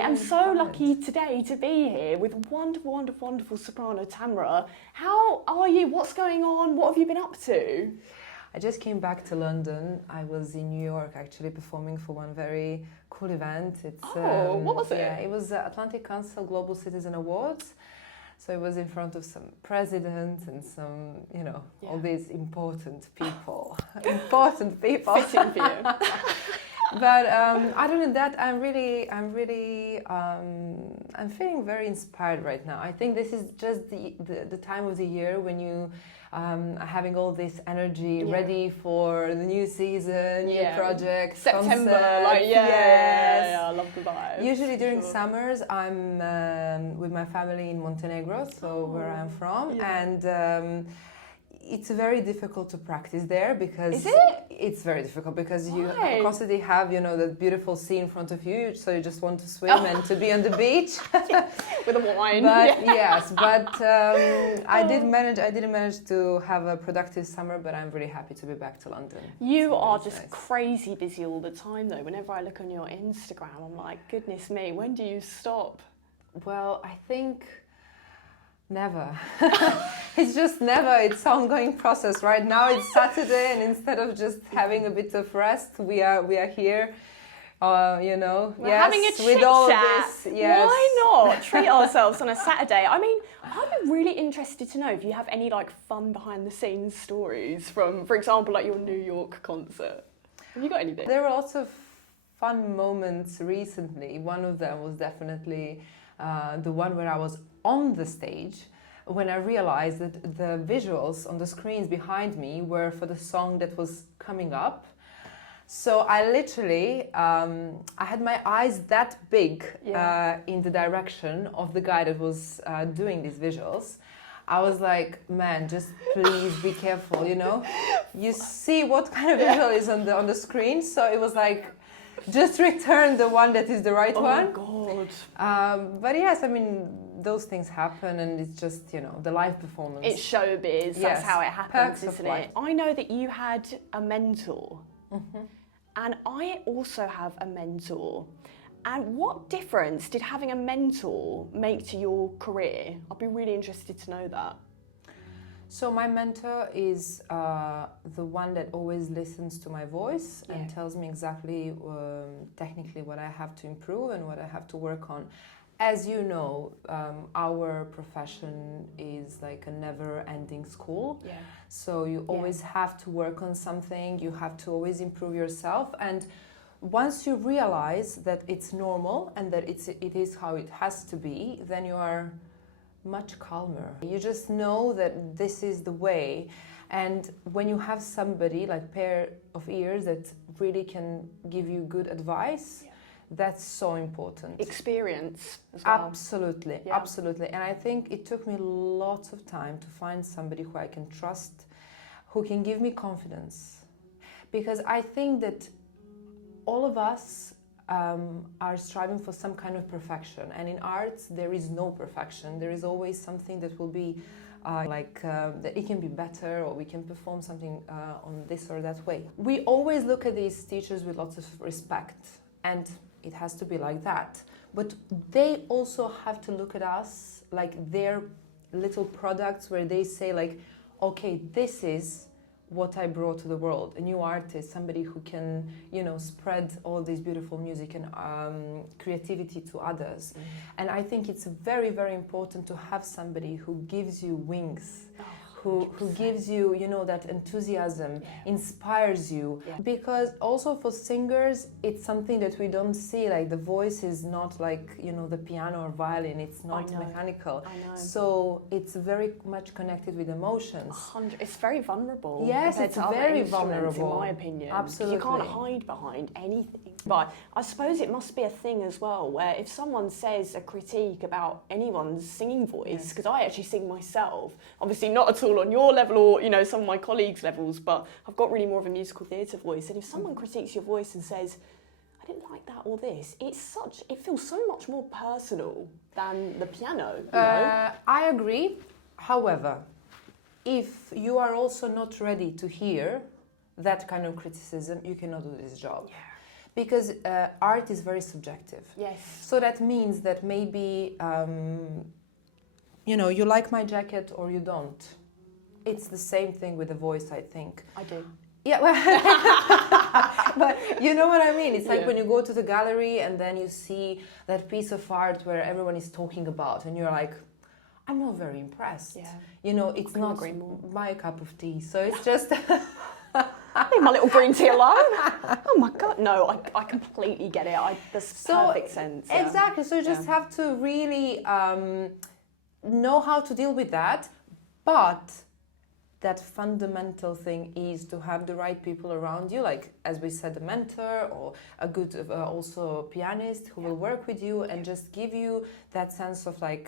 am so lucky today to be here with wonderful, wonderful, wonderful soprano Tamara. How are you? What's going on? What have you been up to? I just came back to London. I was in New York actually performing for one very cool event. What was it? Yeah, it was Atlantic Council Global Citizen Awards. So it was in front of some presidents and some, all these important people. Important people. Fitting for you. But other than that, I'm feeling very inspired right now. I think this is just the time of the year when you are having all this energy ready for the new season, new projects, September, concerts. Yes. I love the vibe. Usually during summers, I'm with my family in Montenegro, where I'm from, and it's very difficult to practice there because... Is it? It's very difficult because Why? you constantly have, the beautiful sea in front of you, so you just want to swim and to be on the beach. With a wine. But I didn't manage to have a productive summer, but I'm really happy to be back to London. You are just crazy busy all the time though. Whenever I look on your Instagram, I'm like, goodness me, when do you stop? Well, I think... Never. It's just never. It's an ongoing process. Right now it's Saturday, and instead of just having a bit of rest, we are here. We're having a chit chat. Yes. Why not treat ourselves on a Saturday? I mean, I'd be really interested to know if you have any fun behind the scenes stories from, for example, your New York concert. Have you got anything? There were lots of fun moments recently. One of them was definitely the one where I was on the stage when I realized that the visuals on the screens behind me were for the song that was coming up. So I literally, I had my eyes that big in the direction of the guy that was doing these visuals. I was like, man, just please be careful, You see what kind of visual is on the screen, so it was like, just return the one that is the right one. Oh my God. But yes, I mean, those things happen, and it's just, the live performance. It's showbiz, that's how it happens, isn't it? I know that you had a mentor, and I also have a mentor. And what difference did having a mentor make to your career? I'd be really interested to know that. So my mentor is the one that always listens to my voice and tells me exactly technically what I have to improve and what I have to work on. As you know, our profession is like a never-ending school. Yeah. So you always have to work on something, you have to always improve yourself. And once you realize that it's normal and that it is how it has to be, then you are much calmer. You just know that this is the way, and when you have somebody like pair of ears that really can give you good advice, that's so important. Experience as well. Absolutely, absolutely. And I think it took me lots of time to find somebody who I can trust, who can give me confidence, because I think that all of us are striving for some kind of perfection, and in arts there is no perfection. There is always something that will be that it can be better, or we can perform something on this or that way. We always look at these teachers with lots of respect, and it has to be like that. But they also have to look at us like their little products, where they say like, okay, this is what I brought to the world, a new artist, somebody who can, spread all this beautiful music and creativity to others. And I think it's very, very important to have somebody who gives you wings, who gives you, that enthusiasm, inspires you. Because also for singers, it's something that we don't see, like the voice is not like, the piano or violin, it's not mechanical. I know. So it's very much connected with emotions. It's very vulnerable. Yes, it's very vulnerable. In my opinion. Absolutely. You can't hide behind anything. But I suppose it must be a thing as well, where if someone says a critique about anyone's singing voice, because I actually sing myself, obviously not at all on your level or some of my colleagues' levels, but I've got really more of a musical theatre voice, and if someone critiques your voice and says, I didn't like that or this, it feels so much more personal than the piano. I agree. However, if you are also not ready to hear that kind of criticism, you cannot do this job. because art is very subjective. Yes. So that means that maybe, you know, you like my jacket or you don't. It's the same thing with the voice, I think. I do. Yeah, well, but you know what I mean? It's like Yeah. when you go to the gallery and then you see that piece of art where everyone is talking about and you're like, I'm not very impressed. Yeah. You know, it's couldn't not agree more. my cup of tea. So it's just... Leave my little green tea alone. Oh my God, no, I completely get it. There's perfect sense. Yeah. Exactly, so you just have to really know how to deal with that, but that fundamental thing is to have the right people around you, like, as we said, a mentor or a good also pianist who will work with you and just give you that sense of like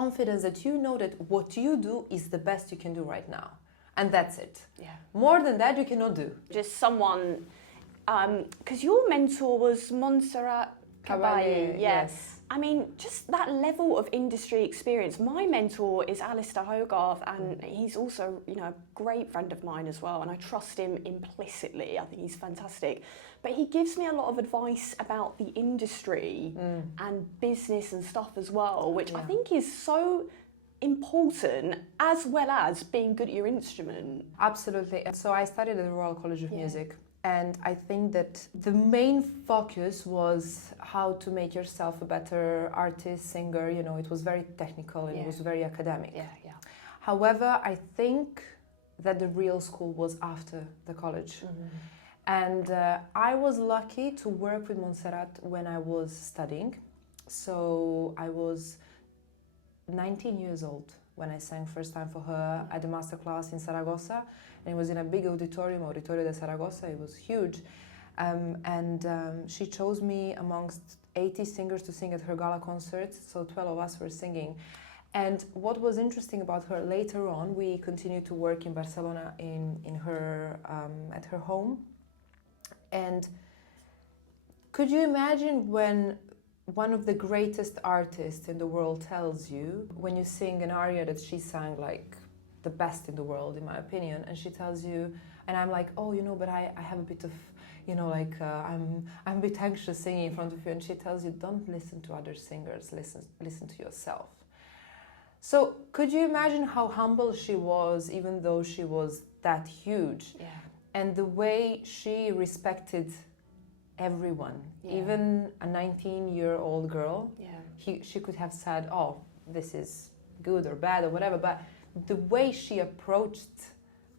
confidence that you know that what you do is the best you can do right now. And that's it. Yeah. More than that, you cannot do. Just someone, because your mentor was Montserrat Caballé. Yes. I mean, just that level of industry experience. My mentor is Alistair Hogarth, and he's also, you know, a great friend of mine as well, and I trust him implicitly. I think he's fantastic. But he gives me a lot of advice about the industry and business and stuff as well, which I think is so important, as well as being good at your instrument. Absolutely. So I studied at the Royal College of Music. And I think that the main focus was how to make yourself a better artist, singer. You know, it was very technical and it was very academic. Yeah. However, I think that the real school was after the college. And I was lucky to work with Montserrat when I was studying. So I was 19 years old when I sang first time for her at the masterclass in Saragossa. And it was in a big auditorium, Auditorio de Saragossa. It was huge. And she chose me amongst 80 singers to sing at her gala concert. So 12 of us were singing. And what was interesting about her, later on, we continued to work in Barcelona in her, at her home. And could you imagine when one of the greatest artists in the world tells you, when you sing an aria that she sang like the best in the world, in my opinion, and she tells you, and I'm like, oh, you know, but I have a bit of, you know, like I'm a bit anxious singing in front of you, and she tells you, don't listen to other singers, listen to yourself. So could you imagine how humble she was, even though she was that huge? Yeah. And the way she respected everyone, even a 19-year-old girl. She could have said, oh, this is good or bad or whatever, but the way she approached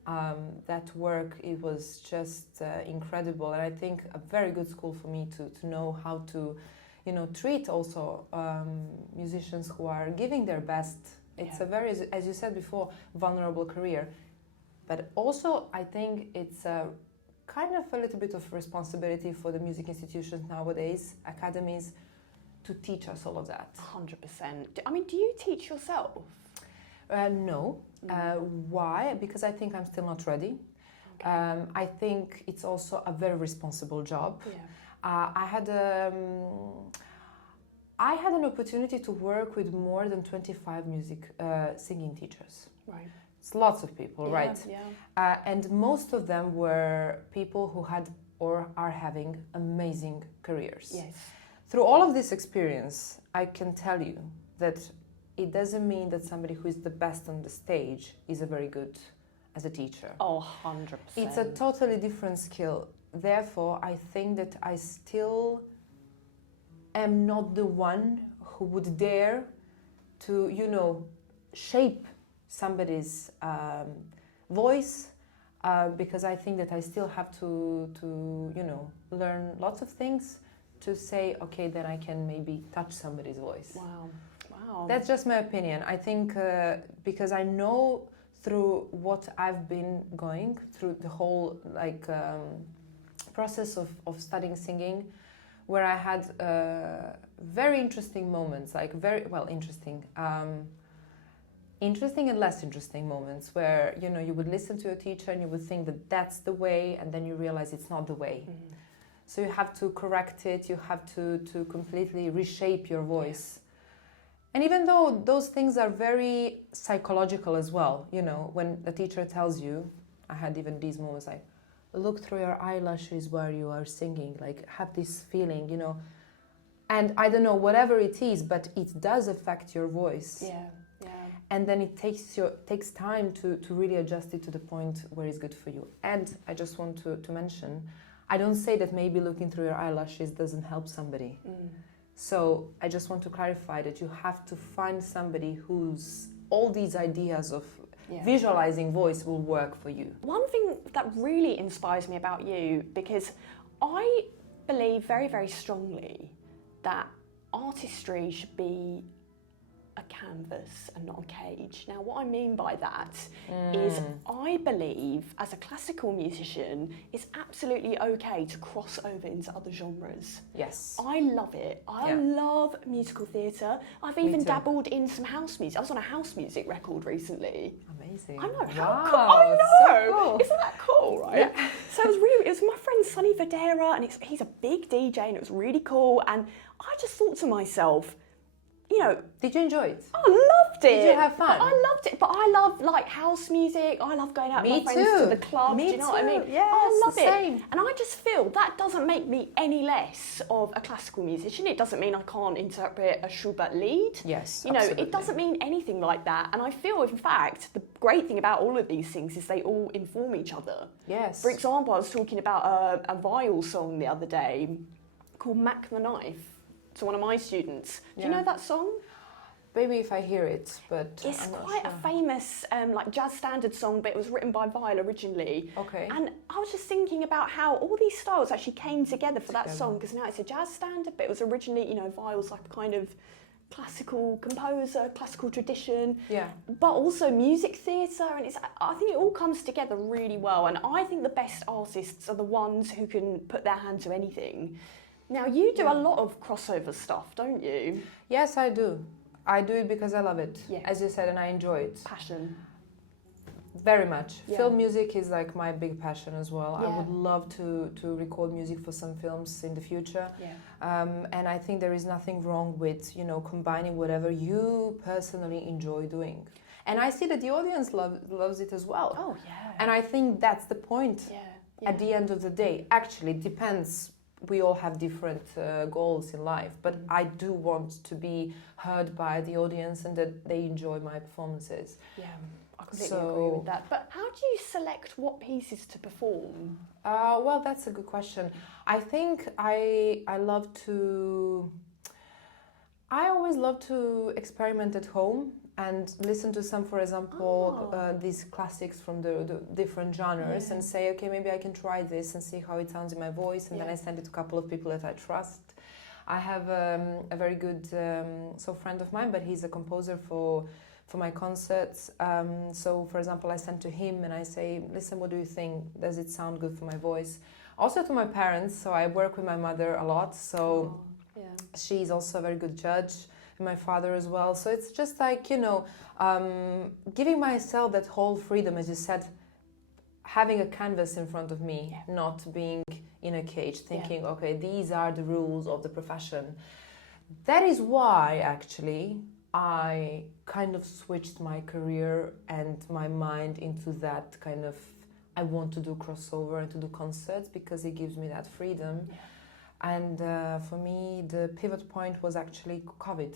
that work, it was just incredible. And I think a very good school for me to know how to, you know, treat also musicians who are giving their best. It's a very, as you said before, vulnerable career. But also, I think it's a kind of a little bit of responsibility for the music institutions nowadays, academies, to teach us all of that. 100%. I mean, do you teach yourself? No. Why? Because I think I'm still not ready. Okay. I think it's also a very responsible job. I had an opportunity to work with more than 25 singing teachers. Right. It's lots of people, right? Yeah. And most of them were people who had or are having amazing careers. Yes. Through all of this experience, I can tell you that it doesn't mean that somebody who is the best on the stage is a very good as a teacher. Oh, 100%. It's a totally different skill. Therefore, I think that I still am not the one who would dare to, you know, shape somebody's voice, because I think that I still have to you know, learn lots of things to say, okay, then I can maybe touch somebody's voice. Wow. That's just my opinion. I think because I know through what I've been going through the whole like process of studying singing, where I had very interesting moments, like very, well, interesting and less interesting moments where, you know, you would listen to a teacher and you would think that that's the way, and then you realize it's not the way. Mm-hmm. So you have to correct it, you have to completely reshape your voice. And even though those things are very psychological as well, you know, when the teacher tells you, I had even these moments like, look through your eyelashes while you are singing, like have this feeling, you know. And I don't know, whatever it is, but it does affect your voice. Yeah, yeah. And then it takes time to really adjust it to the point where it's good for you. And I just want to mention, I don't say that maybe looking through your eyelashes doesn't help somebody. So I just want to clarify that you have to find somebody whose all these ideas of visualizing voice will work for you. One thing that really inspires me about you, because I believe very, very strongly that artistry should be a canvas and not a cage. Now, what I mean by that is I believe as a classical musician, it's absolutely okay to cross over into other genres. Yes. I love it. I love musical theatre. I've even dabbled in some house music. I was on a house music record recently. Amazing. I know. How Wow, cool. I know. so cool. Isn't that cool, right? Yeah. So it was my friend Sonny Vadera, and he's a big DJ, and it was really cool. And I just thought to myself, you know, did you enjoy it? I loved it. Did you have fun? I loved it, but I love like house music. I love going out with my friends to the club. Me do you know what I mean? Yes, I love the it. same. And I just feel that doesn't make me any less of a classical musician. It doesn't mean I can't interpret a Schubert lead. Yes, you know, absolutely. it doesn't mean anything like that. And I feel, in fact, the great thing about all of these things is they all inform each other. Yes. For example, I was talking about a viol song the other day called Mac the Knife to one of my students. Do you know that song? Maybe if I hear it, but it's I'm not quite sure. a famous like jazz standard song, but it was written by viol originally. Okay. And I was just thinking about how all these styles actually came together for that song, because now it's a jazz standard, but it was originally, you know, viol's like a kind of classical composer, classical tradition, but also music theatre, and I think it all comes together really well. And I think the best artists are the ones who can put their hand to anything. Now, you do a lot of crossover stuff, don't you? Yes, I do. I do it because I love it, as you said, and I enjoy it. Passion. Very much. Film music is like my big passion as well. Yeah. I would love to record music for some films in the future. And I think there is nothing wrong with, you know, combining whatever you personally enjoy doing. And I see that the audience loves it as well. Oh, yeah. And I think that's the point at the end of the day. Actually, it depends. We all have different goals in life, but I do want to be heard by the audience and that they enjoy my performances. Yeah, I completely agree with that. But how do you select what pieces to perform? Well, that's a good question. I think I always love to experiment at home and listen to some, for example, these classics from the different genres and say, okay, maybe I can try this and see how it sounds in my voice, and then I send it to a couple of people that I trust. I have a very good friend of mine, but he's a composer for my concerts. So, for example, I send to him and I say, listen, what do you think? Does it sound good for my voice? Also to my parents, so I work with my mother a lot, so she's also a very good judge. And my father as well. So it's just like, you know, giving myself that whole freedom, as you said, having a canvas in front of me, not being in a cage, thinking, okay, these are the rules of the profession. That is why, actually, I kind of switched my career and my mind into that kind of, I want to do crossover and to do concerts because it gives me that freedom. And for me, the pivot point was actually COVID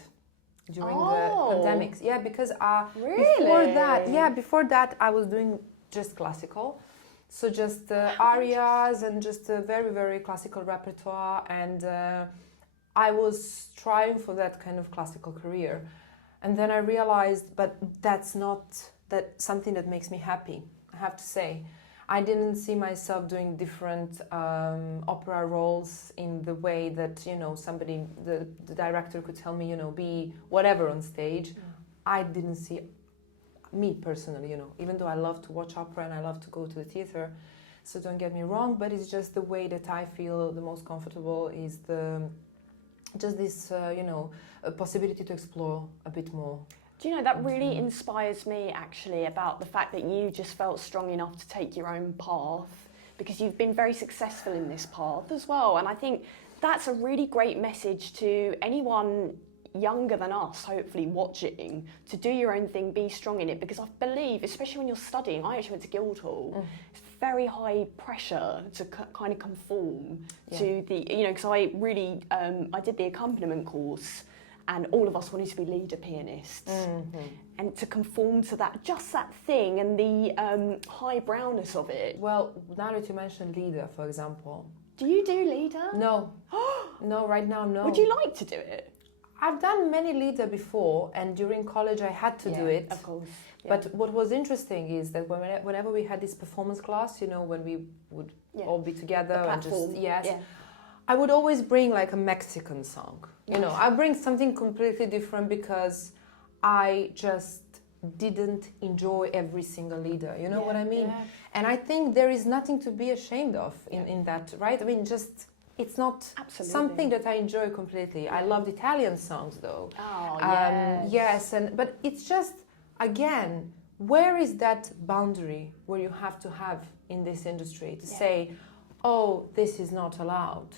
during the pandemics. Yeah, because before that, I was doing just classical. So just arias and just a very, very classical repertoire. And I was trying for that kind of classical career. And then I realized, but that's not something that makes me happy, I have to say. I didn't see myself doing different opera roles in the way that, you know, the director could tell me, you know, be whatever on stage. I didn't see me personally, you know, even though I love to watch opera and I love to go to the theater. So don't get me wrong, but it's just the way that I feel the most comfortable is this a possibility to explore a bit more. Do you know, that really inspires me actually about the fact that you just felt strong enough to take your own path, because you've been very successful in this path as well. And I think that's a really great message to anyone younger than us, hopefully watching, to do your own thing, be strong in it, because I believe, especially when you're studying, I actually went to Guildhall, it's very high pressure to kind of conform Yeah. to the, because I really, I did the accompaniment course and all of us wanted to be leader pianists. Mm-hmm. And to conform to that, just that thing and the high browness of it. Well, now that you mentioned leader, for example. Do you do leader? No. No, right now, no. Would you like to do it? I've done many leader before, and during college I had to do it. Of course. Yeah. But what was interesting is that whenever we had this performance class, when we would all be together and just, I would always bring like a Mexican song. I bring something completely different because I just didn't enjoy every single leader. You know what I mean? Yeah. And I think there is nothing to be ashamed of in that, right? I mean, it's not something that I enjoy completely. Yeah. I loved Italian songs though. Oh, yes. But it's just, again, where is that boundary where you have to have in this industry to say, oh, this is not allowed?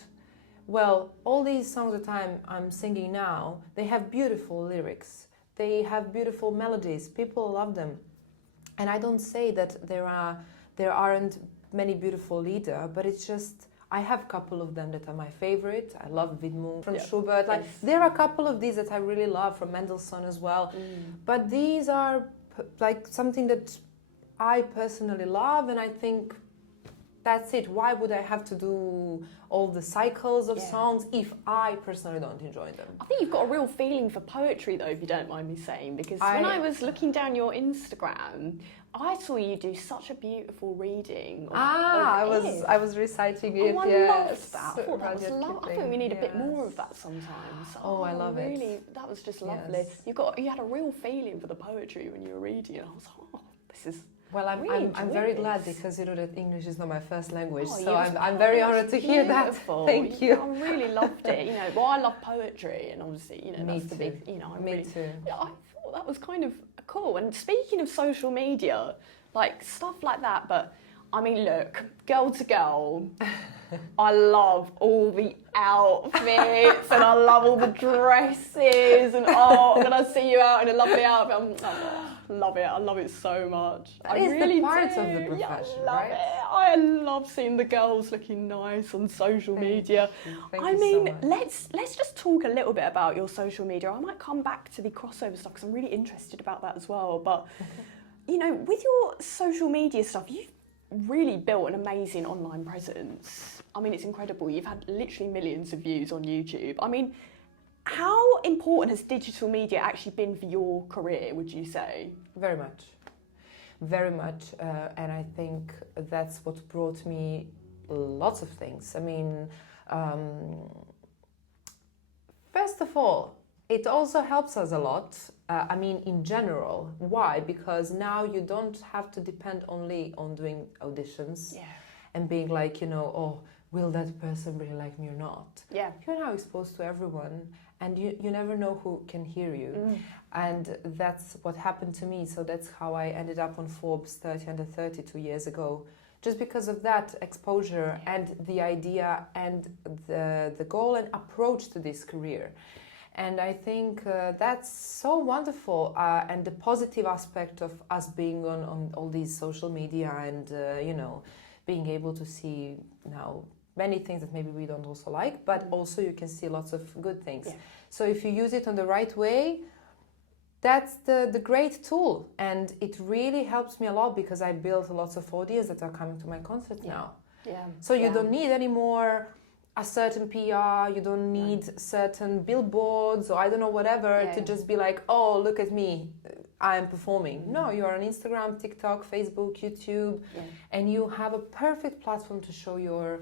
Well, all these songs that I'm singing now, they have beautiful lyrics. They have beautiful melodies. People love them. And I don't say that there aren't many beautiful leaders, but it's just, I have a couple of them that are my favorite. I love Widmung from Schubert. There are a couple of these that I really love from Mendelssohn as well. But these are like something that I personally love, and I think that's it. Why would I have to do all the cycles of songs if I personally don't enjoy them? I think you've got a real feeling for poetry though, if you don't mind me saying, because when I was looking down your Instagram, I saw you do such a beautiful reading. I was reciting it. I loved that. I thought that was lovely. I think we need a bit more of that sometimes. I love it. That was just lovely. You had a real feeling for the poetry when you were reading it. I was like, this is. Well, I'm very glad because that English is not my first language, so I'm very honoured to hear that. Thank you. I really loved it. I love poetry, and obviously, me that's too. the big. Me too. I thought that was kind of cool. And speaking of social media, like stuff like that, but I mean, look, girl to girl, I love all the outfits and I love all the dresses and I'm gonna see you out in a lovely outfit. Love it. I love it so much. That is really the part of the profession, right? I love seeing the girls looking nice on social media. Thank you so much. let's just talk a little bit about your social media. I might come back to the crossover stuff because I'm really interested about that as well. But with your social media stuff, you've really built an amazing online presence. I mean, it's incredible. You've had literally millions of views on YouTube. I mean, how important has digital media actually been for your career, would you say? Very much. Very much. And I think that's what brought me lots of things. I mean, first of all, it also helps us a lot. In general. Why? Because now you don't have to depend only on doing auditions and being like, will that person really like me or not? Yeah. You're now exposed to everyone and you never know who can hear you. And that's what happened to me. So that's how I ended up on Forbes 30 Under 30 2 years ago. Just because of that exposure and the idea and the goal and approach to this career. And I think that's so wonderful, and the positive aspect of us being on all these social media and, being able to see now many things that maybe we don't also like, but also you can see lots of good things. Yeah. So if you use it on the right way, that's the great tool. And it really helps me a lot because I built lots of audience that are coming to my concerts now. Yeah. So you don't need any more a certain PR, you don't need certain billboards or I don't know whatever to just be like, oh, look at me, I am performing. No, you are on Instagram, TikTok, Facebook, YouTube, and you have a perfect platform to show your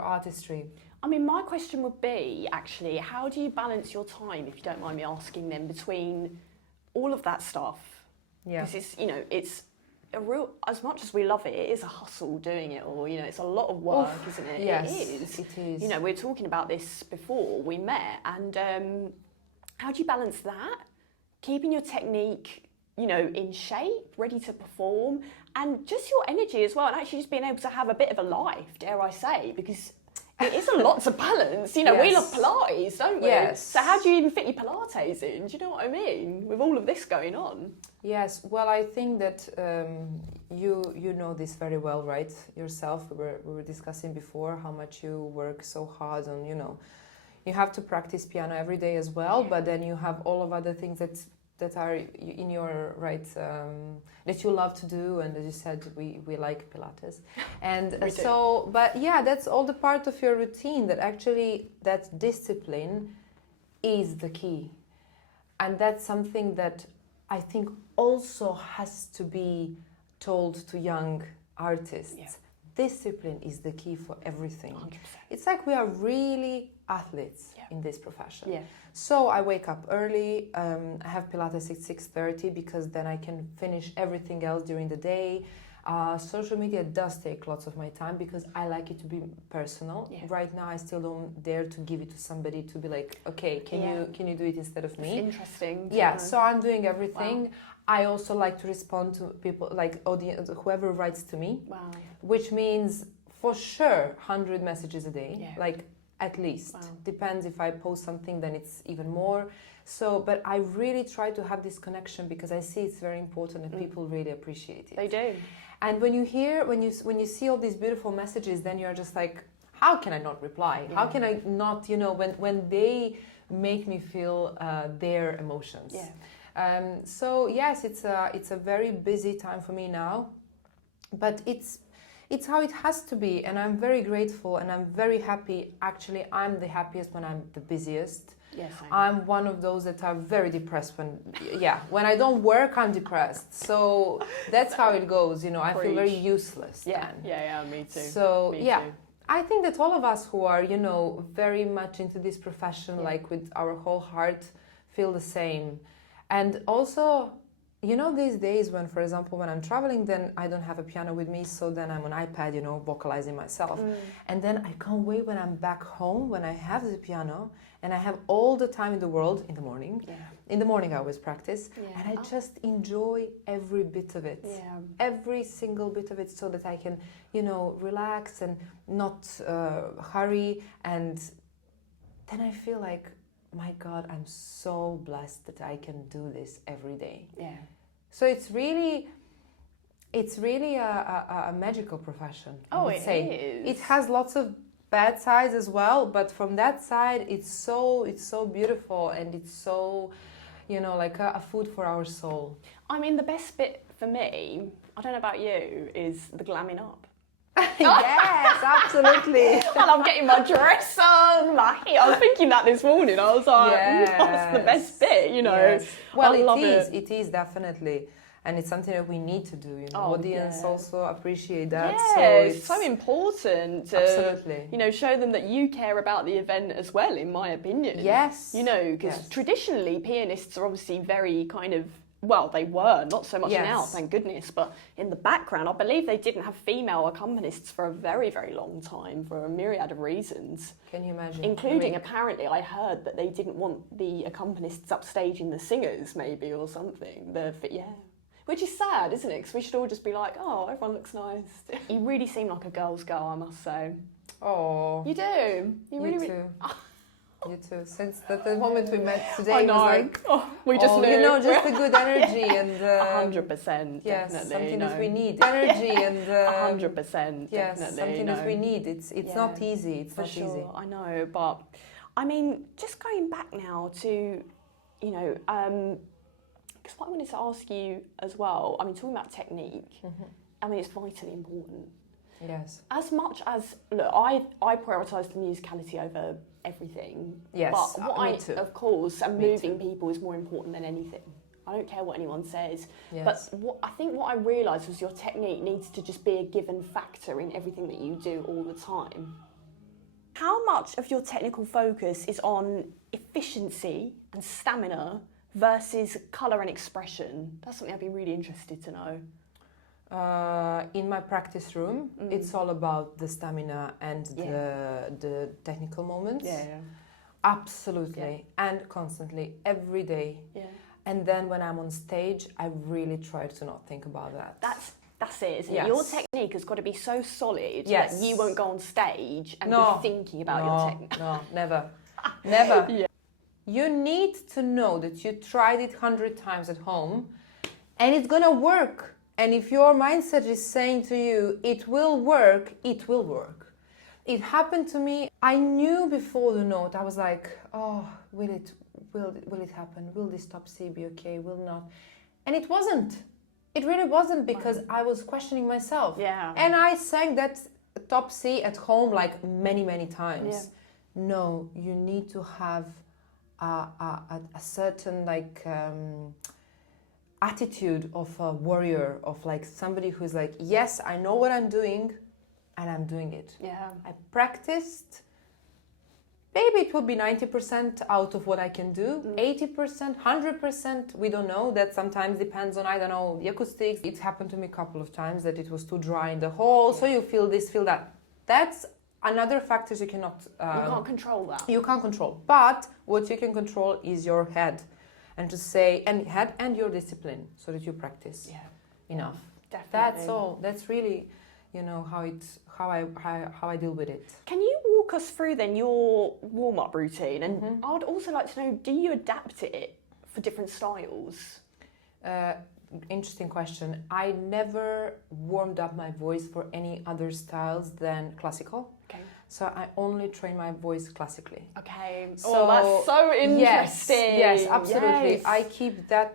artistry. I mean, my question would be actually, how do you balance your time, if you don't mind me asking them, between all of that stuff? Yeah. Because it's a real, as much as we love it, it is a hustle doing it all. It's a lot of work, isn't it? Yes, it is. It is. We were talking about this before we met, and how do you balance that? Keeping your technique, in shape, ready to perform, and just your energy as well, and actually just being able to have a bit of a life, dare I say, because It is a lot to balance. You know, we love Pilates, don't we? Yes. So how do you even fit your Pilates in? Do you know what I mean? With all of this going on. Yes, well, I think that you know this very well, right? Yourself, we were discussing before how much you work so hard on, you know, you have to practice piano every day as well, but then you have all of other things that are in your that you love to do, and as you said, we like Pilates, and so, but yeah, that's all the part of your routine. That actually, that discipline is the key, and that's something that I think also has to be told to young artists. Yeah. Discipline is the key for everything. 100%. It's like we are really athletes in this profession. Yeah. So I wake up early, I have Pilates at 6:30 because then I can finish everything else during the day. Social media does take lots of my time because I like it to be personal. Yeah. Right now I still don't dare to give it to somebody to be like, okay, can you do it instead of me? It's interesting. Yeah, so I'm doing everything. Wow. I also like to respond to people, like audience, whoever writes to me. Wow. Which means for sure 100 messages a day, like at least. Wow. Depends, if I post something then it's even more. So, but I really try to have this connection because I see it's very important and people really appreciate it. They do. And when you hear, when you see all these beautiful messages, then you're just like, how can I not reply? Yeah. How can I not, you know, when they make me feel their emotions. Yeah. So yes, it's a very busy time for me now, but it's how it has to be, and I'm very grateful and I'm very happy. Actually, I'm the happiest when I'm the busiest. Yes, I'm one of those that are very depressed when I don't work, I'm depressed. So that's how it goes, you know. I feel very useless. Yeah, then. Me too. So me too. I think that all of us who are, you know, very much into this profession, like with our whole heart, feel the same. And also, you know, these days when, for example, when I'm traveling, then I don't have a piano with me, so then I'm on iPad, you know, vocalizing myself. And then I can't wait when I'm back home, when I have the piano, and I have all the time in the world in the morning. Yeah. In the morning I always practice, and I just enjoy every bit of it. Yeah. Every single bit of it, so that I can, you know, relax and not hurry. And then I feel like, my God, I'm so blessed that I can do this every day. Yeah. So it's really a magical profession. Oh, it is. It has lots of bad sides as well, but from that side, it's so beautiful, and it's so, you know, like a food for our soul. I mean, the best bit for me, I don't know about you, is the glamming up. Yes, absolutely. I love getting my dress on, my hair. I was thinking that this morning. I was like, that's the best bit, you know. Yes. Well, it is definitely. And it's something that we need to do, you know. Audience also appreciate that. Yeah, so it's so important to, absolutely, you know, show them that you care about the event as well, in my opinion. Yes. You know, because traditionally pianists are obviously very kind of, well, they were, not so much now, thank goodness, but in the background, I believe they didn't have female accompanists for a very, very long time for a myriad of reasons. Can you imagine? Including, apparently, I heard that they didn't want the accompanists upstaging the singers, maybe, or something. Which is sad, isn't it? Because we should all just be like, oh, everyone looks nice. You really seem like a girl's girl, I must say. Oh. You do. You really too. You too. Since the moment we met today, it was like, we just knew. You know, just a good energy and 100%. Yes, definitely, something that we need. Energy and 100%. Yes, something that we need. It's not easy. It's not easy. I know, but I mean, just going back now to, you know, because what I wanted to ask you as well. I mean, talking about technique. I mean, it's vitally important. Yes. As much as, look, I prioritise the musicality over everything. Yes, but what me too. Of course, and moving people is more important than anything. I don't care what anyone says. Yes. But I think what I realised was your technique needs to just be a given factor in everything that you do all the time. How much of your technical focus is on efficiency and stamina versus colour and expression? That's something I'd be really interested to know. In my practice room, it's all about the stamina and the technical moments. Yeah. Absolutely. Yeah. And constantly, every day. Yeah. And then when I'm on stage, I really try to not think about that. That's it, isn't Yes. it? Your technique has got to be so solid Yes. that you won't go on stage and No. be thinking about your technique. No, never. Never. Yeah. You need to know that you tried it 100 times at home and it's gonna work. And if your mindset is saying to you, it will work, it will work. It happened to me. I knew before the note, I was like, oh, will it happen? Will this top C be okay? Will not? And it wasn't. It really wasn't, because I was questioning myself. Yeah. And I sang that top C at home like many, many times. Yeah. No, you need to have a certain attitude of a warrior, of like somebody who's like, yes, I know what I'm doing and I'm doing it. Yeah. I practiced. Maybe it would be 90% out of what I can do, 80%, 100%, we don't know. That sometimes depends on, I don't know, the acoustics. It happened to me a couple of times that it was too dry in the hall, so you feel this, feel that. That's another factors you cannot... you can't control that. You can't control. But what you can control is your head. And to say, and head and your discipline, so that you practice enough. Definitely. That's all. That's really, how I deal with it. Can you walk us through then your warm-up routine? And I would also like to know, do you adapt it for different styles? Interesting question. I never warmed up my voice for any other styles than classical. Okay. So I only train my voice classically. Okay. So, that's so interesting. Yes, absolutely. Yes. I keep that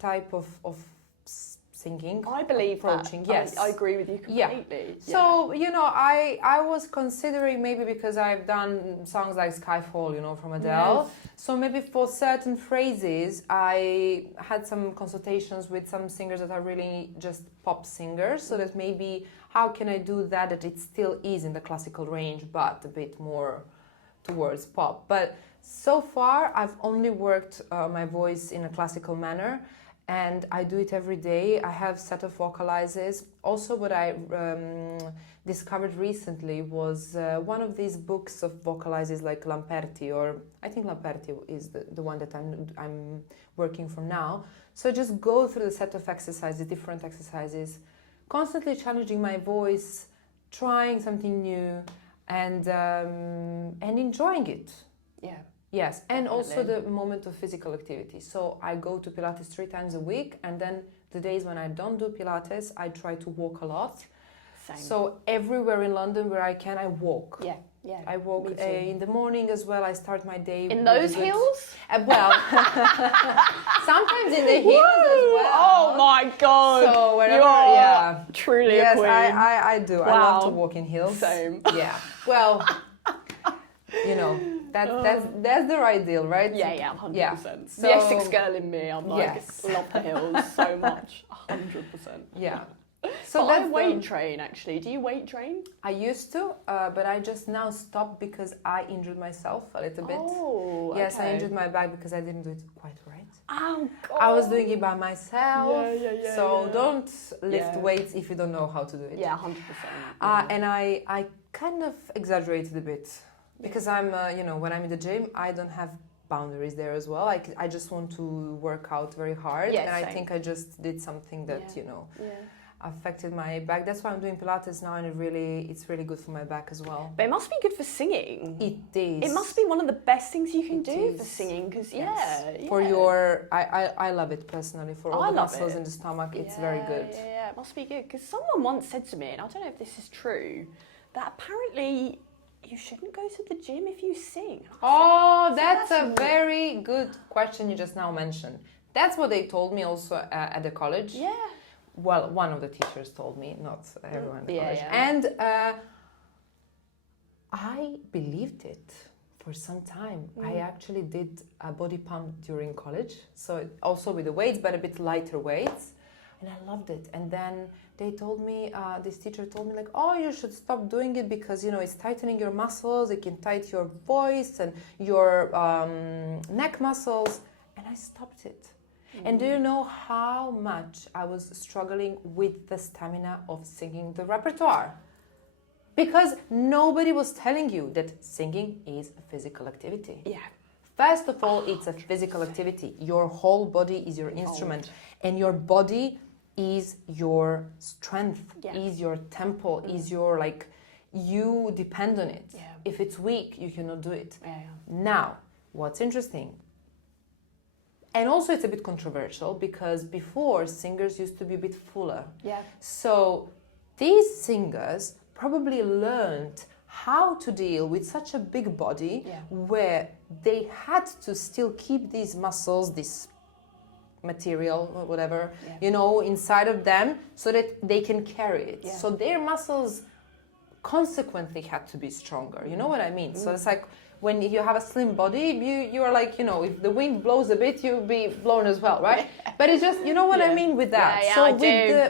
type of singing. I believe approaching. that. Yes, I agree with you completely. Yeah. So I was considering, maybe because I've done songs like Skyfall, from Adele. Yes. So maybe for certain phrases, I had some consultations with some singers that are really just pop singers. So that maybe how can I do that it still is in the classical range, but a bit more towards pop. But so far, I've only worked my voice in a classical manner. And I do it every day. I have set of vocalizers. Also, what I discovered recently was one of these books of vocalizers like Lamperti, or I think Lamperti is the one that I'm working from now. So just go through the set of exercises, different exercises, constantly challenging my voice, trying something new, and enjoying it. Yeah. Yes, and Definitely. also the moment of physical activity. So I go to Pilates 3 times a week, and then the days when I don't do Pilates, I try to walk a lot. Same. So everywhere in London where I can, I walk. Yeah, yeah. I walk me too. in the morning as well. I start my day In with those a good- heels? Well, sometimes in the heels as well. Oh my god! So wherever, you are yeah. truly Yes, a queen. I do. I love to Wow. walk in heels. Same. Yeah. Well, that's the right deal, right? Yeah, 100%. Yeah. The So- Essex girl in me, I'm like, Yes. love the hills so much. 100%. Yeah. So So I that's weight train actually. Do you weight train? I used to, but I just now stopped because I injured myself a little bit. Oh, Yes, I okay. injured my back because I didn't do it quite right. Oh god. I was doing it by myself. Yeah, So yeah. don't lift Yeah. weights if you don't know how to do it. Yeah, 100%. And I kind of exaggerated a bit because I'm, when I'm in the gym, I don't have boundaries there as well. I just want to work out very hard. Yeah, and I same. think I just did something that, Yeah. affected my back. That's why I'm doing Pilates now, and it's really good for my back as well. But it must be good for singing. It is. It must be one of the best things you can It do is. for singing, because Yes. For your, I love it personally, for all I the love muscles it. in the stomach, it's very good. Yeah, it must be good. Because someone once said to me, and I don't know if this is true, that apparently you shouldn't go to the gym if you sing. Oh, that's that's a very good question you just now mentioned. That's what they told me also at the college. Yeah. Well, one of the teachers told me, not everyone in the college. Yeah. And I believed it for some time. I actually did a body pump during college, so also with the weights, but a bit lighter weights, and I loved it. And then they told me, this teacher told me, like, oh, you should stop doing it because, it's tightening your muscles, it can tighten your voice and your neck muscles, and I stopped it. And do you know how much I was struggling with the stamina of singing the repertoire? Because nobody was telling you that singing is a physical activity. Yeah. First of all, it's a physical activity. Your whole body is your instrument, and your body is your strength, Yeah. is your temple, is your like, you depend on it. Yeah. If it's weak, you cannot do it. Yeah. Now, what's interesting, and also it's a bit controversial because before singers used to be a bit fuller. Yeah. So these singers probably learned how to deal with such a big body where they had to still keep these muscles, this material or whatever, you know, inside of them so that they can carry it. So their muscles consequently had to be stronger. You know what I mean? So it's like when you have a slim body, you are like, you know, if the wind blows a bit, you'll be blown as well, right? But it's just, you know what I mean with that. Yeah, so I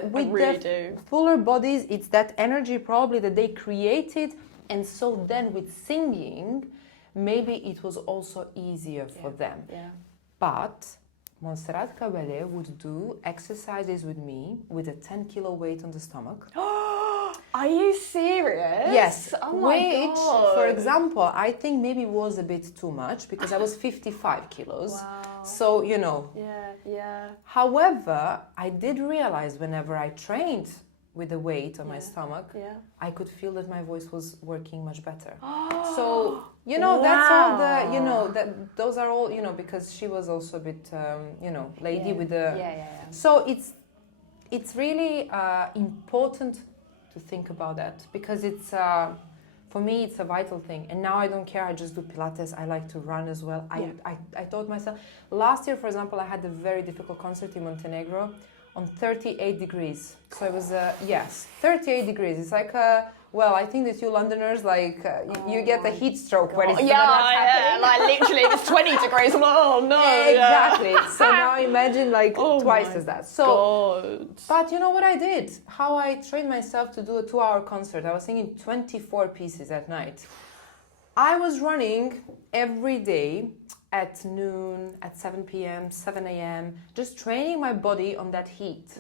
with the fuller bodies, it's that energy probably that they created. And so then with singing, maybe it was also easier for them. Yeah. But Montserrat Caballé would do exercises with me with a 10-kilo weight on the stomach. Are you serious? Yes. Oh my God. For example, I think maybe was a bit too much because I was 55 kilos. Wow. So, you know. Yeah. However, I did realize whenever I trained with the weight on my stomach, I could feel that my voice was working much better. So, you know, that's all the, you know, that those are all, you know, because she was also a bit, you know, lady with the... Yeah. So it's really important to think about that because it's, for me, it's a vital thing. And now I don't care, I just do Pilates, I like to run as well. I taught myself. Last year, for example, I had a very difficult concert in Montenegro on 38 degrees. So it was, 38 degrees. It's like, well, I think that you Londoners, like, you get a heat stroke when it's happening. Like literally it's 20 degrees. I'm like, oh no. Exactly. So now imagine like twice as that. So, God. But you know what I did? How I trained myself to do a 2-hour concert. I was singing 24 pieces at night. I was running every day at noon, at 7 p.m., 7 a.m., just training my body on that heat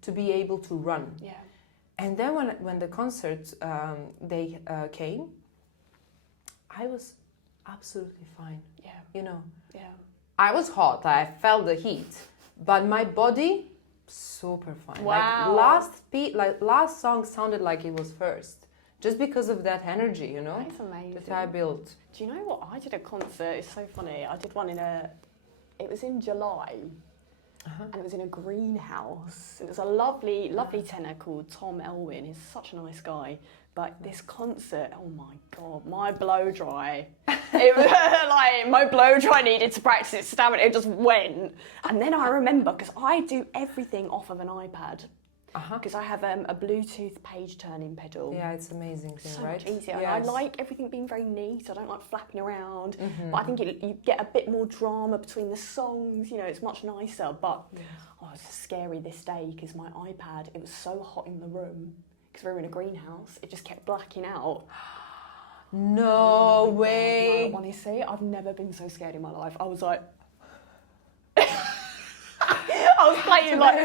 to be able to run. Yeah. And then when the concert day came, I was absolutely fine. Yeah. You know. Yeah. I was hot. I felt the heat, but my body super fine. Wow. Like last song sounded like it was first, just because of that energy. You know. That's amazing. That I built. Do you know what? I did a concert. It's so funny. I did one it was in July. And it was in a greenhouse. It was a lovely tenor called Tom Elwin. He's such a nice guy. But this concert, oh my God, my blow dry. It was like, my blow dry needed to practice its stamina. It just went. And then I remember, because I do everything off of an iPad. Because I have a Bluetooth page turning pedal. Yeah, it's amazing thing, so right? much easier. Yes. I like everything being very neat. I don't like flapping around. But I think you get a bit more drama between the songs. You know, it's much nicer. But it's scary this day because my iPad, it was so hot in the room because we were in a greenhouse. It just kept blacking out. No way. No, honestly, I've never been so scared in my life. I was like... I was playing like...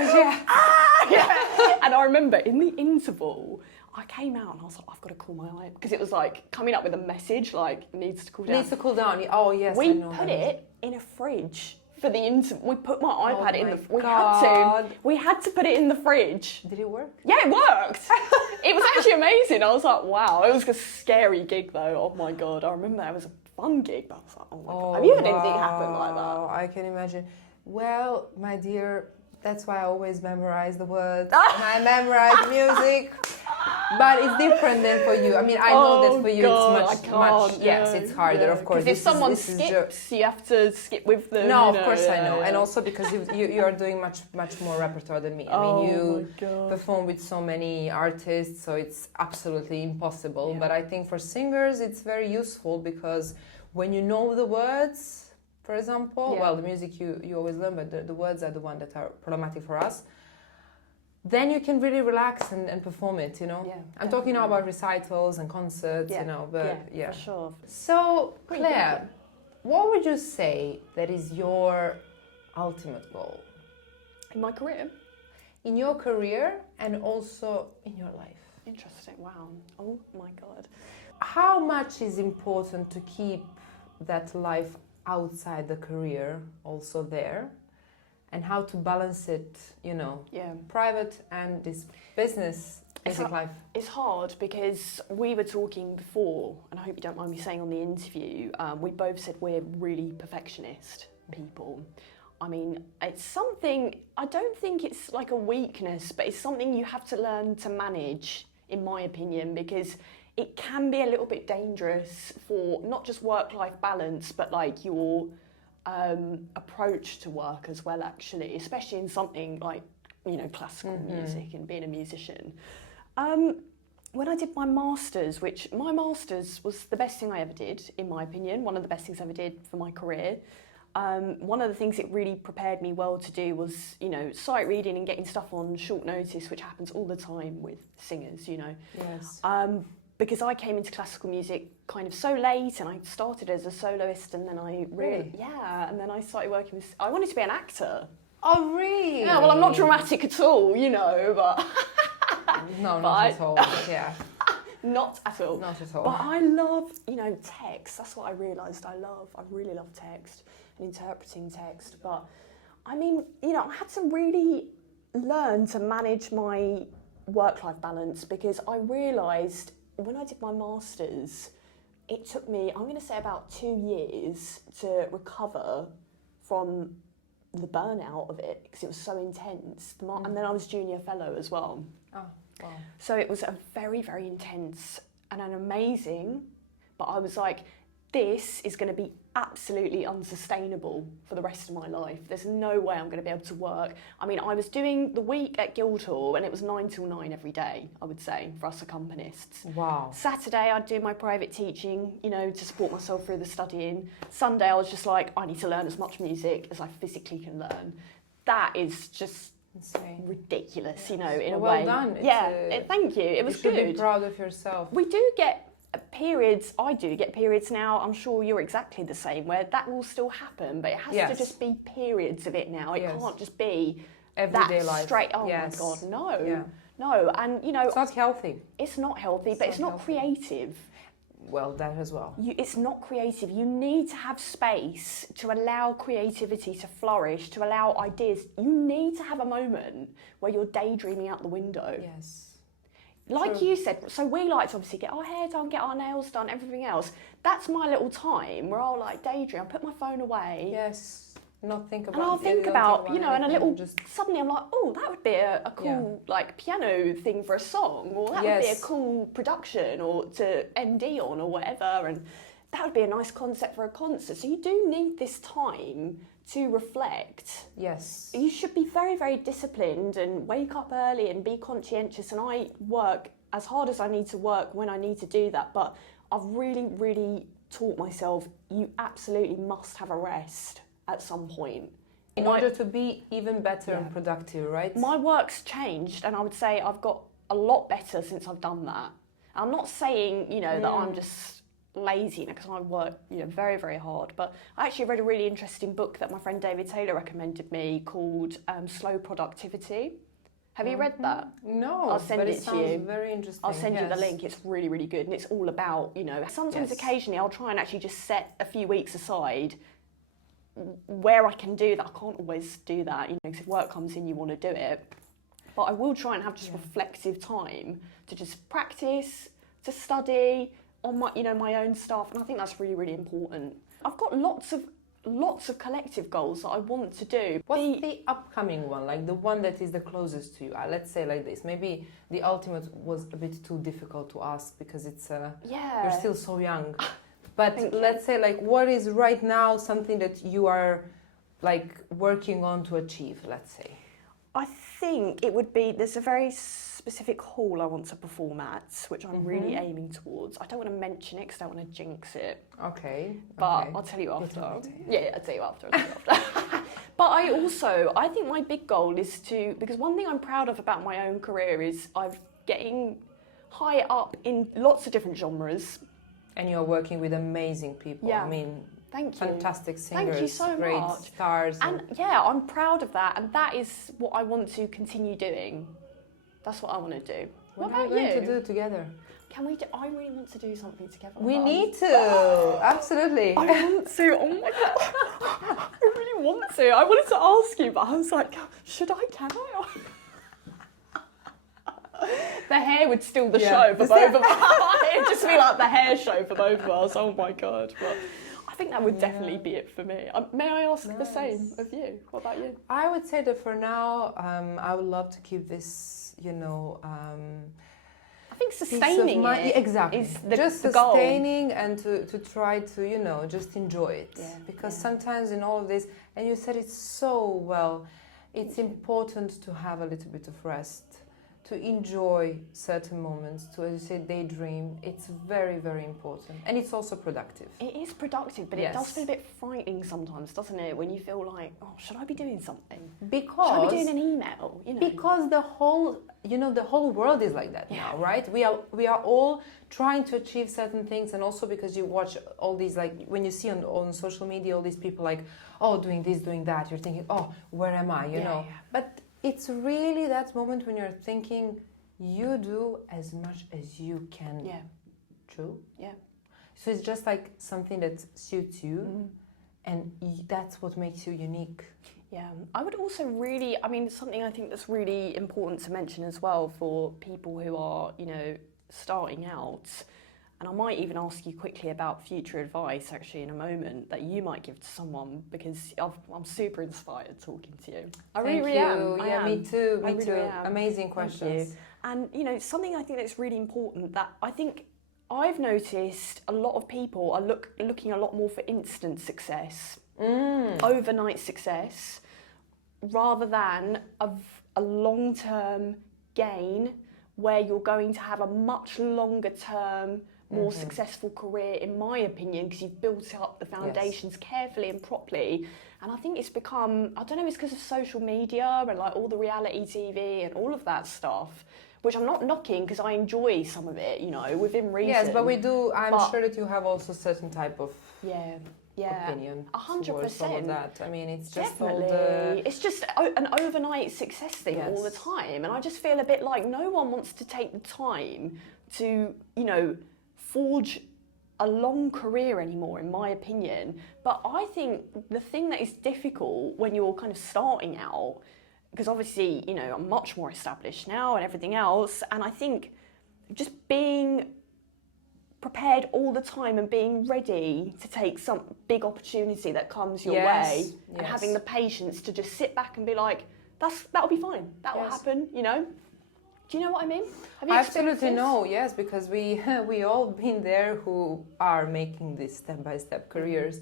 And I remember in the interval, I came out and I was like, I've got to cool my eye, because it was like coming up with a message like needs to cool down. Needs to cool down. Oh yes. We put it in a fridge for the interval. We put my iPad in the. We had to put it in the fridge. Did it work? Yeah, it worked. It was actually amazing. I was like, wow. It was a scary gig though. Oh my God. I remember that was a fun gig, but I was like, oh my God. Have you had anything happen like that? I can imagine. Well, my dear. That's why I always memorize the words. And I memorize music. But it's different than for you. I mean, I know that for you it's much. Yes, it's harder, of course. Because if someone skips, you have to skip with them. No, of course I know. And also because you are doing much more repertoire than me. I mean, you perform with so many artists, so it's absolutely impossible. Yeah. But I think for singers, it's very useful because when you know the words, for example, well, the music you always learn, but the words are the one that are problematic for us. Then you can really relax and perform it, you know. Yeah, I'm talking now about recitals and concerts, you know, but for sure. So, Claire, what would you say that is your ultimate goal? In my career? In your career and also in your life. Interesting, wow. Oh my God. How much is important to keep that life outside the career also there? and how to balance it, private and this business, basic life. It's hard because we were talking before, and I hope you don't mind me saying on the interview, we both said we're really perfectionist people. I mean, it's something, I don't think it's like a weakness, but it's something you have to learn to manage, in my opinion, because it can be a little bit dangerous for not just work-life balance, but like your approach to work as well, actually, especially in something like, classical music and being a musician. When I did my Masters, my Masters was the best thing I ever did, in my opinion, one of the best things I ever did for my career. One of the things it really prepared me well to do was, sight reading and getting stuff on short notice, which happens all the time with singers, Yes. Because I came into classical music kind of so late, and I started as a soloist, and then I and then I started working with, I wanted to be an actor. Oh, really? Yeah, well, I'm not dramatic at all, but... No, not at all, yeah. Not at all. Not at all. But I love, text. That's what I realised I love. I really love text and interpreting text. But, I mean, I had to really learn to manage my work-life balance, because I realised when I did my Masters, it took me, I'm going to say about 2 years to recover from the burnout of it, because it was so intense. And then I was junior fellow as well. Oh, wow. So it was a very, very intense and an amazing, but I was like, this is going to be absolutely unsustainable for the rest of my life. There's no way I'm going to be able to work. I mean, I was doing the week at Guildhall, and it was 9 till 9 every day, I would say, for us accompanists. Wow. Saturday, I'd do my private teaching, to support myself through the studying. Sunday, I was just like, I need to learn as much music as I physically can learn. That is just insane. Ridiculous, in a well way. Done. Thank you. It was good. You should be proud of yourself. We do get periods, I do get periods now, I'm sure you're exactly the same, where that will still happen, but it has to just be periods of it now. It can't just be everyday that life. Straight, oh my God, no. Yeah. No, and it's not healthy. It's not healthy, but it's not creative. Well, that as well. It's not creative. You need to have space to allow creativity to flourish, to allow ideas. You need to have a moment where you're daydreaming out the window. Yes. Like you said, so we like to obviously get our hair done, get our nails done, everything else. That's my little time where I'll like daydream, I'll put my phone away. Yes. Not think about it. And I'll think about, and a little, just... suddenly I'm like, oh, that would be a cool like piano thing for a song, or that would be a cool production or to MD on or whatever, and that would be a nice concept for a concert. So you do need this time to reflect. Yes. You should be very, very disciplined and wake up early and be conscientious, and I work as hard as I need to work when I need to do that, but I've really, really taught myself you absolutely must have a rest at some point. In order to be even better and productive, right? My work's changed, and I would say I've got a lot better since I've done that. I'm not saying, that I'm just lazy, because I work, very, very hard. But I actually read a really interesting book that my friend David Taylor recommended me called Slow Productivity. Have you read that? No, I'll send it to you. Very interesting. I'll send you the link. It's really, really good, and it's all about, sometimes occasionally I'll try and actually just set a few weeks aside where I can do that. I can't always do that, because if work comes in, you want to do it. But I will try and have just reflective time to just practice, to study on my, my own stuff, and I think that's really, really important. I've got lots of collective goals that I want to do. What's the upcoming one, like the one that is the closest to you? Let's say like this. Maybe the ultimate was a bit too difficult to ask because it's you're still so young. But let's say like what is right now something that you are like working on to achieve, let's say? I think it would be, there's a very specific hall I want to perform at, which I'm really aiming towards. I don't want to mention it because I don't want to jinx it. Okay. But I'll tell you after. Yeah, I'll tell you after. But I think my big goal is to, because one thing I'm proud of about my own career is I've getting high up in lots of different genres. And you're working with amazing people. Yeah. I mean, thank you. Fantastic singers. Thank you so great much. Stars. And I'm proud of that, and that is what I want to continue doing. That's what I want to do. What are we going to do together? Can we do? I really want to do something together. We need to. Absolutely. I want to. Oh my God. I really want to. I wanted to ask you, but I was like, can I? The hair would steal the show for both of us. It'd just be like the hair show for both of us. Oh my God. But I think that would definitely be it for me. May I ask the same of you? What about you? I would say that for now, I would love to keep this, I think sustaining it exactly. is just the goal. Sustaining and to try to, just enjoy it. Yeah, because sometimes in all of this, and you said it so well, it's important to have a little bit of rest, to enjoy certain moments, to, as you say, daydream. It's very, very important. And it's also productive. It is productive, but it does feel a bit frightening sometimes, doesn't it? When you feel like, oh, should I be doing something? Because should I be doing an email? Because the whole world is like that now, right? We are all trying to achieve certain things, and also because you watch all these, like, when you see on social media all these people like, oh, doing this, doing that, you're thinking, oh, where am I? You know. But it's really that moment when you're thinking, you do as much as you can. Yeah. True? Yeah. So it's just like something that suits you, and that's what makes you unique. Yeah. I would also really, something I think that's really important to mention as well for people who are, starting out, and I might even ask you quickly about future advice actually in a moment that you might give to someone, because I'm super inspired talking to you. I really am. Me too. Me really too. am. Amazing questions. And something I think that's really important that I think I've noticed a lot of people are looking a lot more for instant success, overnight success, rather than a long-term gain where you're going to have a much longer term, more successful career, in my opinion, because you've built up the foundations carefully and properly. And I think it's become, I don't know, it's because of social media and like all the reality TV and all of that stuff, which I'm not knocking because I enjoy some of it, within reason. Yes, but we do, I'm sure that you have also certain type of opinion 100%. towards all of that. I mean, it's just definitely. all the... It's just an overnight success thing all the time. And I just feel a bit like no one wants to take the time to, forge a long career anymore, in my opinion. But I think the thing that is difficult when you're kind of starting out, because obviously, I'm much more established now and everything else, and I think just being prepared all the time and being ready to take some big opportunity that comes your way, and having the patience to just sit back and be like, that'll be fine, that will happen, Do you know what I mean? Have you Absolutely no, yes, because we all been there who are making these step-by-step careers.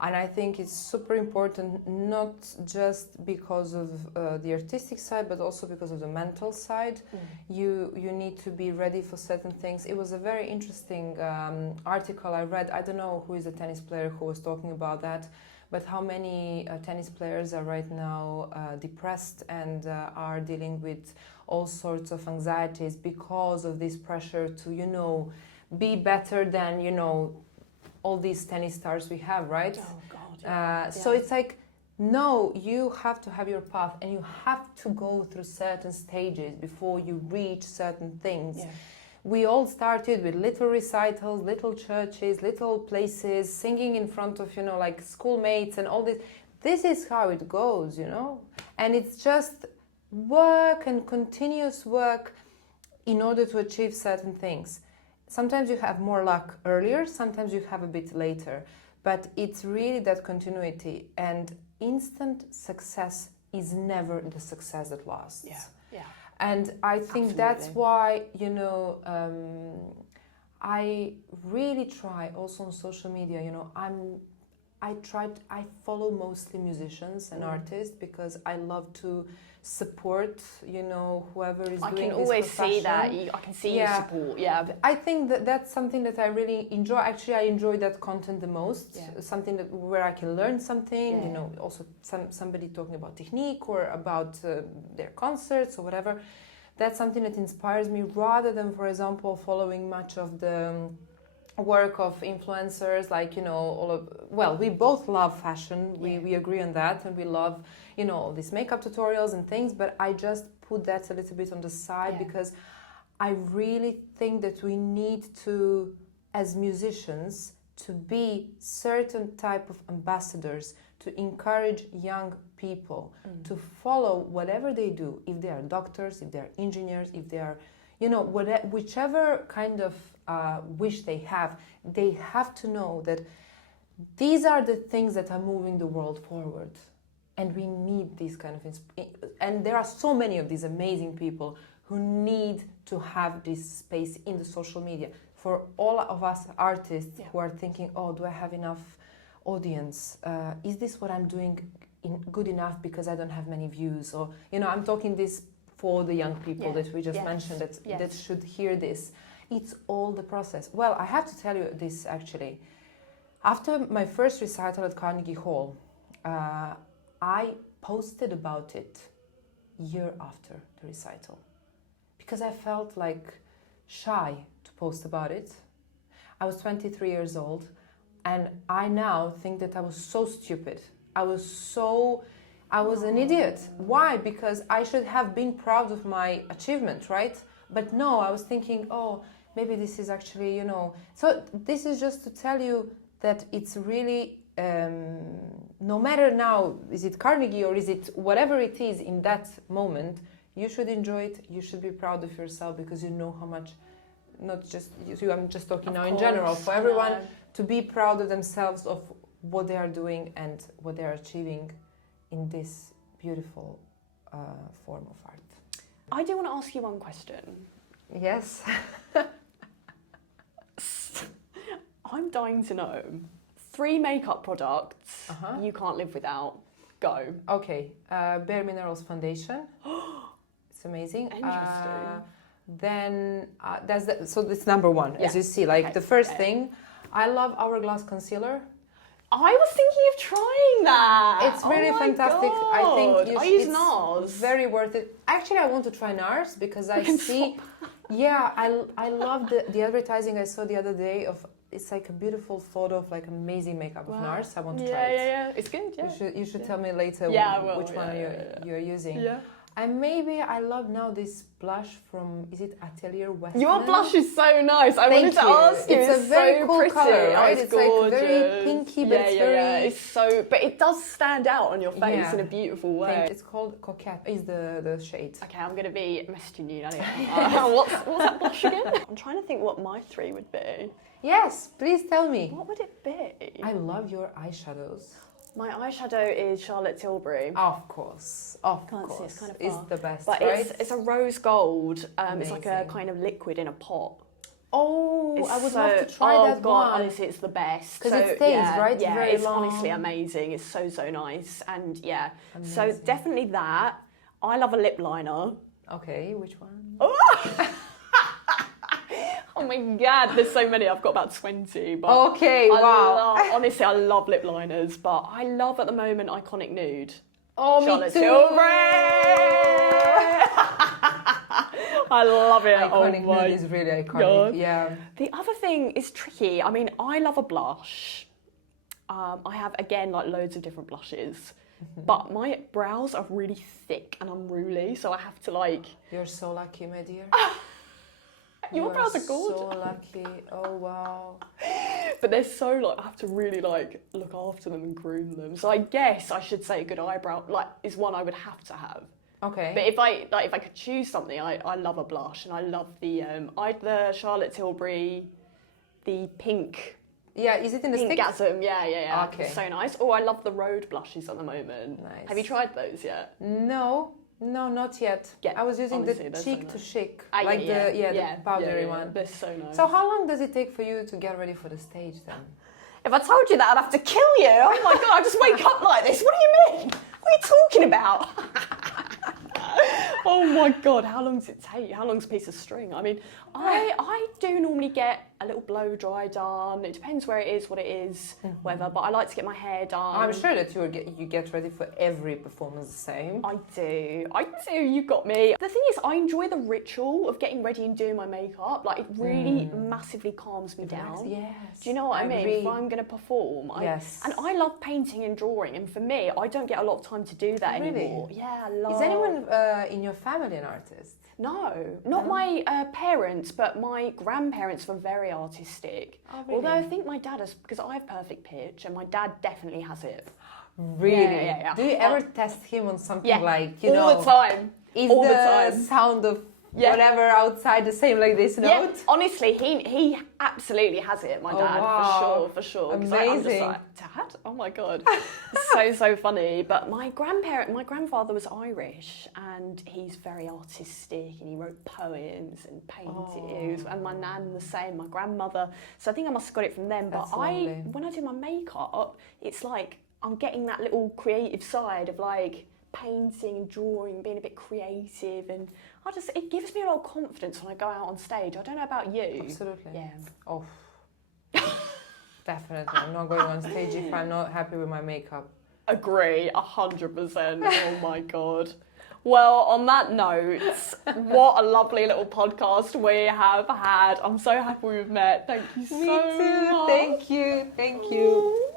And I think it's super important, not just because of the artistic side, but also because of the mental side. You need to be ready for certain things. It was a very interesting article I read. I don't know who is a tennis player who was talking about that, but how many tennis players are right now depressed and are dealing with all sorts of anxieties because of this pressure to, be better than, all these tennis stars we have, right? Oh, God. So it's like, no, you have to have your path, and you have to go through certain stages before you reach certain things. Yeah. We all started with little recitals, little churches, little places, singing in front of, like schoolmates and all this. This is how it goes, And it's just work and continuous work in order to achieve certain things. Sometimes you have more luck earlier, sometimes you have a bit later, but it's really that continuity, and instant success is never the success that lasts. Yeah. And I think that's why, I really try also on social media, I follow mostly musicians and artists because I love to support, whoever is doing this profession. I can always see that. I can see you support. Yeah. I think that's something that I really enjoy. Actually, I enjoy that content the most. Yeah. Something where I can learn something. Yeah. Also somebody talking about technique or about their concerts or whatever. That's something that inspires me rather than, for example, following much of the work of influencers, like we both love fashion, we agree on that, and we love all these makeup tutorials and things, but I just put that a little bit on the side because I really think that we need to, as musicians, to be certain type of ambassadors, to encourage young people to follow whatever they do. If they are doctors, if they are engineers, if they are, whichever kind of wish they have to know that these are the things that are moving the world forward. And we need these kind of... And there are so many of these amazing people who need to have this space in the social media. For all of us artists who are thinking, oh, do I have enough audience? Is this what I'm doing good enough because I don't have many views? Or, I'm talking this for the young people that we just mentioned that should hear this. It's all the process. Well, I have to tell you this actually. After my first recital at Carnegie Hall, I posted about it year after the recital because I felt like shy to post about it. I was 23 years old and I now think that I was so stupid. I was an idiot. Why? Because I should have been proud of my achievement, right? But no, I was thinking, oh, maybe this is actually, So this is just to tell you that it's really, no matter now, is it Carnegie or is it whatever it is in that moment, you should enjoy it, you should be proud of yourself because you know how much, not just you, I'm just talking now in general, for everyone to be proud of themselves, of what they are doing and what they are achieving in this beautiful form of art. I do want to ask you one question. Yes. I'm dying to know 3 makeup products you can't live without. Go. Okay. Bare Minerals foundation. It's amazing. Interesting. Then so it's number 1, as you see. The first thing, I love Hourglass concealer. I was thinking of trying that. It's really fantastic. God. I think I use it's NARS. Very worth it. Actually, I want to try NARS because I see. Yeah, I love the advertising I saw the other day of. It's like a beautiful photo of like amazing makeup of NARS. I want to try it. Yeah. It's good. Yeah. You should tell me later which one you're using. Yeah. And maybe I love now this blush from, is it Atelier Western? Your blush is so nice. I wanted to ask you. It's a very so cool pretty. color, right? It's like very pinky, but it's very... It's so, but it does stand out on your face in a beautiful way. It's called Coquette, is the shade. Okay, I'm going to be messaging you now. What's that blush again? I'm trying to think what my 3 would be. Yes, please tell me. What would it be? I love your eyeshadows. My eyeshadow is Charlotte Tilbury. Of course. Can't see, it's kind of It's the best, but right? it's a rose gold. It's like a kind of liquid in a pot. Oh, I would love to try that God, one. Honestly, it's the best. Because it stays, right? Yeah, very it's long. honestly amazing. It's so nice. And so definitely that. I love a lip liner. Okay, which one? Oh my God, there's so many. I've got about 20. But okay, wow. Honestly, I love lip liners, but I love at the moment Iconic Nude. Oh, Charlotte me too. I love it. Iconic Nude is really iconic. God. Yeah. The other thing is tricky. I mean, I love a blush. I have, again, like loads of different blushes. But my brows are really thick and unruly, so I have to like... You're so lucky, my dear. Your brows are gorgeous. So lucky. Oh, wow. But they're so like, I have to really like look after them and groom them. So I guess I should say a good eyebrow is one I would have to have. Okay. But if I could choose something, I love a blush, and I love the Charlotte Tilbury, the pink. Yeah, is it in the stick? Pinkgasm, yeah. Okay. It's so nice. Oh, I love the Rhode blushes at the moment. Nice. Have you tried those yet? No, not yet. I was using honestly, the cheek to chic, the powdery one. They're so nice. So how long does it take for you to get ready for the stage then? If I told you that, I'd have to kill you. Oh my God, I just wake up like this. What do you mean? What are you talking about? Oh my God, how long does it take? How long's a piece of string? I mean, I do normally get a little blow dry done. It depends where it is, what it is, whether. But I like to get my hair done. I'm sure that you get ready for every performance the same. I do. You got me. The thing is, I enjoy the ritual of getting ready and doing my makeup. Like, it really massively calms me down. Yes. Do you know what I mean? If I'm going to perform. Yes. And I love painting and drawing. And for me, I don't get a lot of time to do that anymore. Yeah, I love. Is anyone in your family an artist? No, not my parents, but my grandparents were very artistic. Oh, really? Although I think my dad has, because I have perfect pitch, and my dad definitely has it. Really? Yeah. Do you ever test him on something like, you all know, the time. is all the the time. sound of whatever outside the same like this note? Yeah, honestly, he absolutely has it, my dad, wow. for sure. 'Cause Amazing. I'm just like, Dad? Oh my God. so funny. But my grandfather was Irish, and he's very artistic, and he wrote poems and painted. And my nan the same, my grandmother. So I think I must have got it from them. That's But lovely. when I do my makeup, it's like I'm getting that little creative side of like painting and drawing, being a bit creative, and it gives me a lot of confidence when I go out on stage. I don't know about you. Absolutely. Yeah. Oh, definitely. I'm not going on stage if I'm not happy with my makeup. Agree, 100%. Oh my God. Well, on that note, what a lovely little podcast we have had. I'm so happy we've met. Thank you so much. Me too. Thank you.